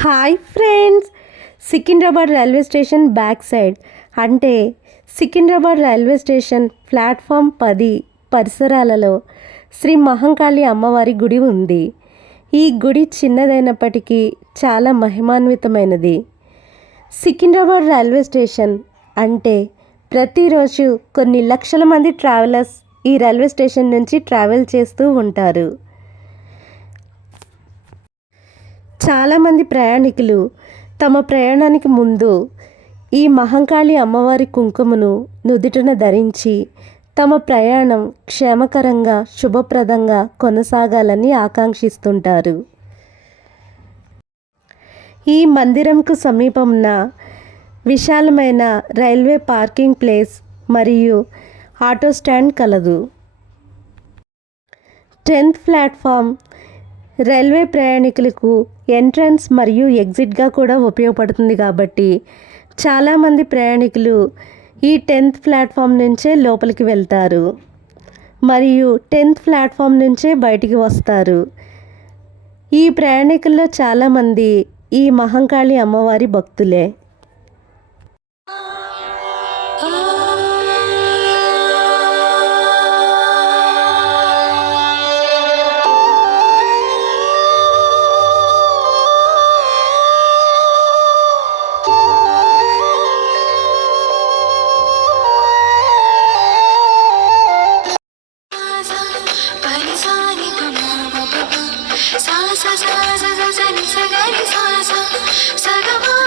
Hi friends, Secunderabad railway station back side అంటే Secunderabad railway station platform 10 పరిసరాలలో శ్రీ మహంకాళి అమ్మవారి గుడి ఉంది. ఈ గుడి చిన్నదైనప్పటికీ చాలా మహిమాన్వితమైనది. సికింద్రాబాద్ రైల్వే స్టేషన్ అంటే ప్రతిరోజు కొన్ని లక్షల మంది ట్రావెలర్స్ ఈ రైల్వే స్టేషన్ నుంచి ట్రావెల్ చేస్తూ ఉంటారు. చాలామంది ప్రయాణికులు తమ ప్రయాణానికి ముందు ఈ మహంకాళి అమ్మవారి కుంకుమను నుదుటన ధరించి తమ ప్రయాణం క్షేమకరంగా శుభప్రదంగా కొనసాగాలని ఆకాంక్షిస్తుంటారు. ఈ మందిరంకు సమీపంన విశాలమైన రైల్వే పార్కింగ్ ప్లేస్ మరియు ఆటో స్టాండ్ కలదు. 10th ప్లాట్ఫామ్ రైల్వే ప్రయాణికులకు ఎంట్రన్స్ మరియు ఎగ్జిట్గా కూడా ఉపయోగపడుతుంది కాబట్టి చాలామంది ప్రయాణికులు ఈ 10th ప్లాట్ఫామ్ నుంచే లోపలికి వెళ్తారు మరియు 10th ప్లాట్ఫామ్ నుంచే బయటికి వస్తారు. ఈ ప్రయాణికుల్లో చాలామంది ఈ మహంకాళి అమ్మవారి భక్తులే. sa sa sa sa sa sa sa sa sa sa sa sa